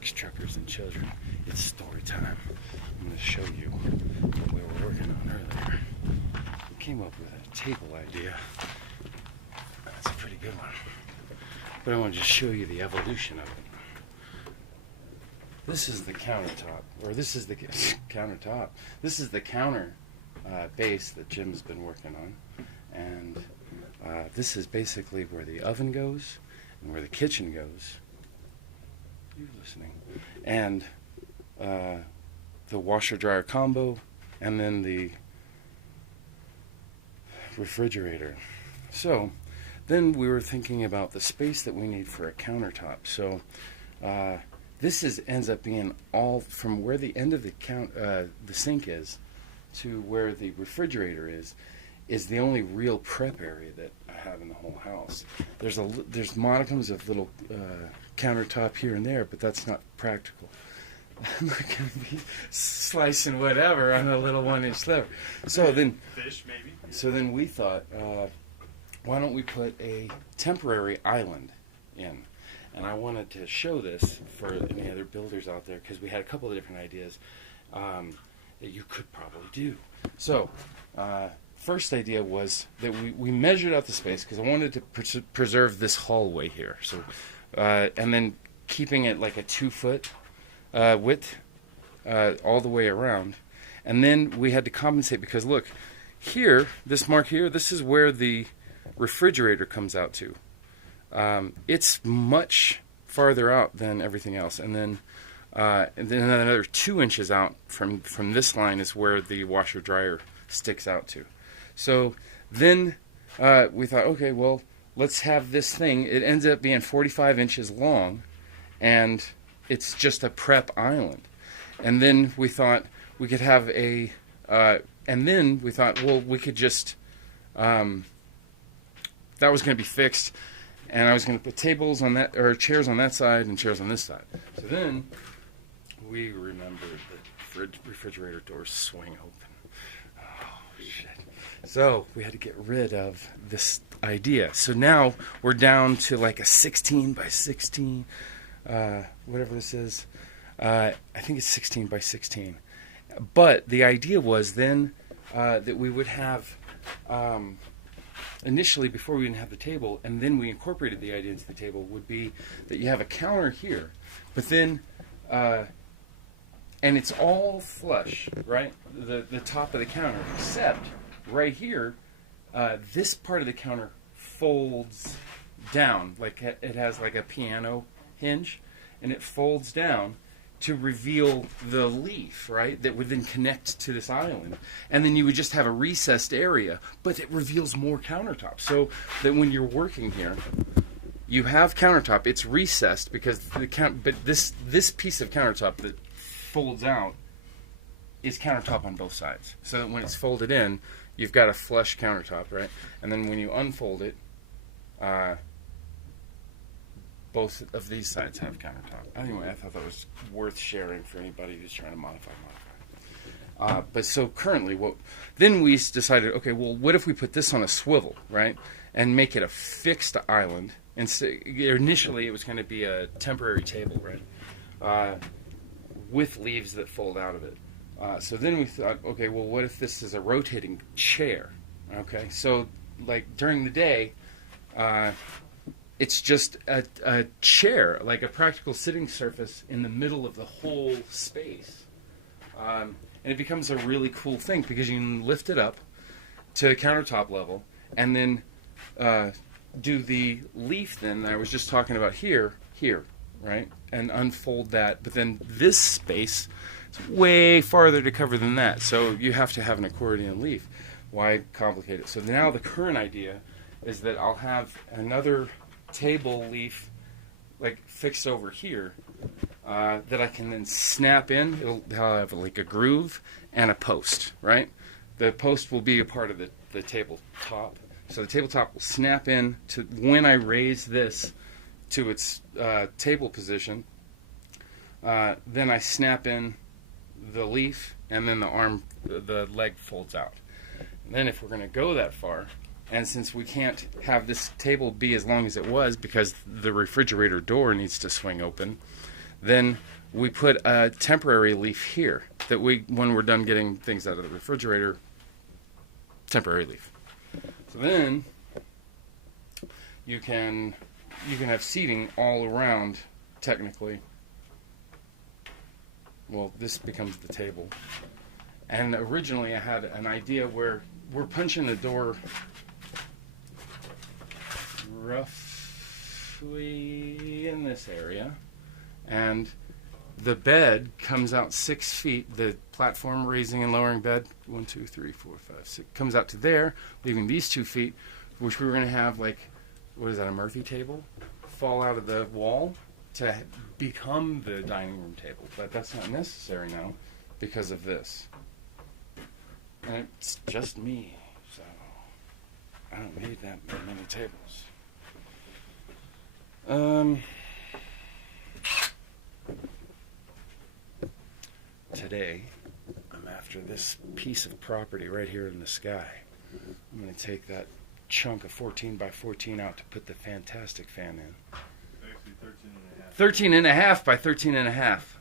box truckers and children, it's story time. I'm going to show you what we were working on earlier. We came up with a table idea. That's a pretty good one. But I want to just show you the evolution of it. This is the countertop, or this is the countertop. This is the counter base that Jim's been working on. And this is basically where the oven goes and where the kitchen goes. You're listening. And the washer-dryer combo, and then the refrigerator. So then we were thinking about the space that we need for a countertop. So this ends up being all from where the end of the sink is to where the refrigerator is the only real prep area that I have in the whole house. There's modicums of little countertop here and there, but that's not practical. I'm not going to be slicing whatever on a little 1-inch sliver. So then, fish maybe. So then we thought, why don't we put a temporary island in? And I wanted to show this for any other builders out there because we had a couple of different ideas that you could probably do. So, first idea was that we measured out the space because I wanted to preserve this hallway here. So, and then keeping it like a 2-foot width all the way around. And then we had to compensate because look, here, this mark here, this is where the refrigerator comes out to. It's much farther out than everything else. And then another 2 inches out from this line is where the washer dryer sticks out to. So then we thought, okay, well, let's have this thing. It ends up being 45 inches long, and it's just a prep island. And then we thought we could have and then we thought, well, we could just, that was going to be fixed, and I was going to put tables on that, or chairs on that side and chairs on this side. So then we remembered that refrigerator doors swing open. Oh, shit. So we had to get rid of this idea. So now we're down to like a 16 by 16, whatever this is. I think it's 16 by 16. But the idea was then that we would have, initially before we didn't have the table, and then we incorporated the idea into the table, would be that you have a counter here, but then, and it's all flush, right? The top of the counter, except right here, this part of the counter folds down, like it has like a piano hinge, and it folds down to reveal the leaf, right, that would then connect to this island. And then you would just have a recessed area, but it reveals more countertop. So that when you're working here, you have countertop. It's recessed because but this piece of countertop that folds out is countertop on both sides. So that when it's folded in, you've got a flush countertop, right? And then when you unfold it, both of these sides have countertop. Anyway, I thought that was worth sharing for anybody who's trying to modify. But so currently, then we decided, okay, well, what if we put this on a swivel, right, and make it a fixed island? Initially, it was going to be a temporary table, right, with leaves that fold out of it. So then we thought, okay, well, what if this is a rotating chair? Okay, so like during the day, it's just a chair, like a practical sitting surface in the middle of the whole space. And it becomes a really cool thing because you can lift it up to countertop level and then do the leaf then I was just talking about here, right? And unfold that. But then this space is way farther to cover than that. So you have to have an accordion leaf. Why complicate it? So now the current idea is that I'll have another table leaf like fixed over here that I can then snap in. It'll have like a groove and a post, right? The post will be a part of the tabletop. So the tabletop will snap in to when I raise this to its table position. Then I snap in the leaf, and then the leg folds out. And then if we're going to go that far, and since we can't have this table be as long as it was because the refrigerator door needs to swing open, Then we put a temporary leaf here that when we're done getting things out of the refrigerator, temporary leaf. So then you can have seating all around, technically. Well, this becomes the table. And originally I had an idea where we're punching the door roughly in this area, and the bed comes out 6 feet. The platform raising and lowering bed, 1, 2, 3, 4, 5, 6, comes out to there, leaving these 2 feet, which we were going to have like, what is that, a Murphy table, fall out of the wall to become the dining room table. But that's not necessary now because of this. And it's just me, so I don't need that many tables. Today, I'm after this piece of property right here in the sky. I'm going to take that chunk of 14 by 14 out to put the fantastic fan in. Actually 13 and a half. 13 and a half by 13 and a half.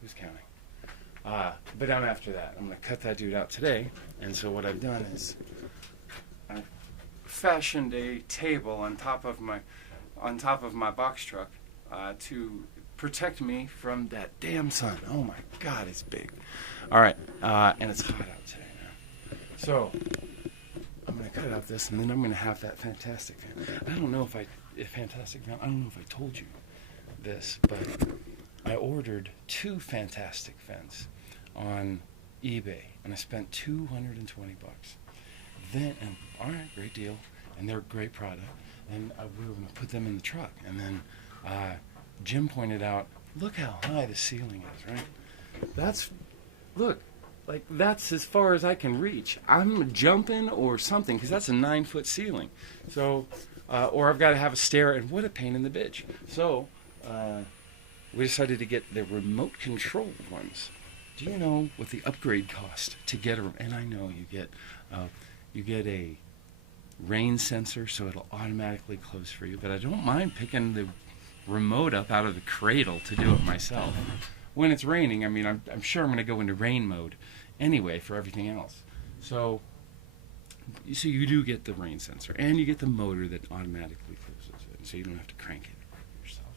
Who's counting? But I'm after that. I'm going to cut that dude out today. And so what I've done is I've fashioned a table on top of my box truck to protect me from that damn sun. Oh my God, it's big. All right, and it's hot out today now. So I'm going to cut out this, and then I'm going to have that fantastic fan. I don't know if I told you this, but I ordered 2 fantastic fans on eBay, and I spent $220. Then, and all right, great deal, and they're a great product, and we were going to put them in the truck, and then Jim pointed out, look how high the ceiling is, right? That's as far as I can reach. I'm jumping or something, because that's a 9-foot ceiling. So, or I've got to have a stair, and what a pain in the bitch. So, we decided to get the remote controlled ones. Do you know what the upgrade cost to get and I know you get a rain sensor, so it'll automatically close for you, but I don't mind picking the remote up out of the cradle to do it myself. When it's raining, I mean, I'm sure I'm going to go into rain mode anyway for everything else. So you do get the rain sensor, and you get the motor that automatically closes it, so you don't have to crank it yourself.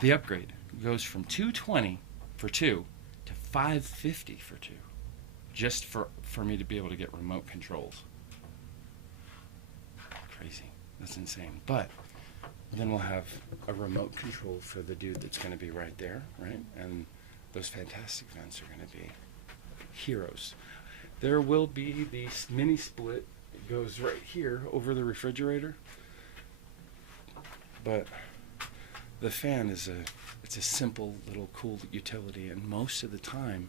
The upgrade goes from $220 for 2 to $550 for 2, just for me to be able to get remote controls. Crazy. That's insane. But then we'll have a remote control for the dude that's going to be right there, right? And those fantastic vents are going to be heroes. There will be the mini split. It goes right here over the refrigerator. But the fan it's a simple little cool utility, and most of the time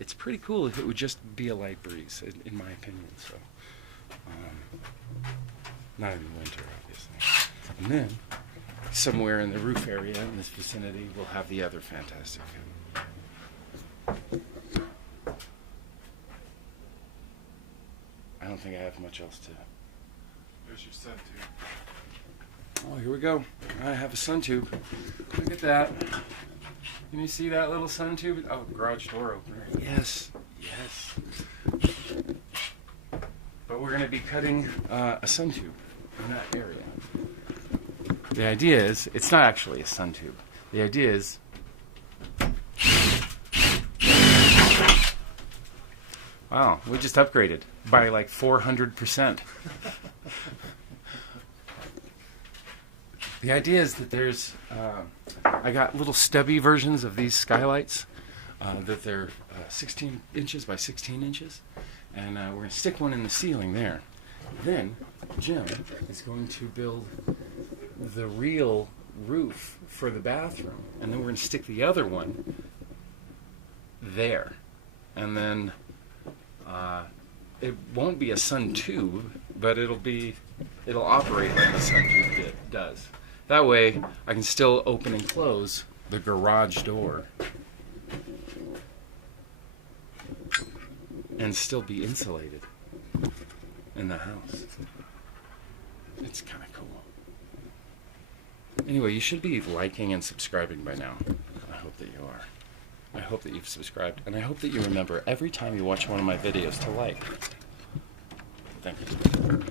it's pretty cool if it would just be a light breeze, in my opinion. So not in the winter, obviously. And then somewhere in the roof area in this vicinity we'll have the other fantastic fan. I don't think I have much else to. There's your sun tube. Oh, here we go. I have a sun tube. Look at that. Can you see that little sun tube? Oh, garage door opener. Yes. Yes. But we're going to be cutting a sun tube in that area. The idea is, it's not actually a sun tube. The idea is, wow, we just upgraded by like 400%. The idea is that there's, I got little stubby versions of these skylights, that they're 16 inches by 16 inches, and we're going to stick one in the ceiling there. Then Jim is going to build the real roof for the bathroom, and then we're going to stick the other one there. And then it won't be a sun tube, but it'll operate like a sun tube does. That way I can still open and close the garage door and still be insulated in the house. It's kind of cool. Anyway, you should be liking and subscribing by now. I hope that you are. I hope that you've subscribed, and I hope that you remember every time you watch one of my videos to like. Thank you.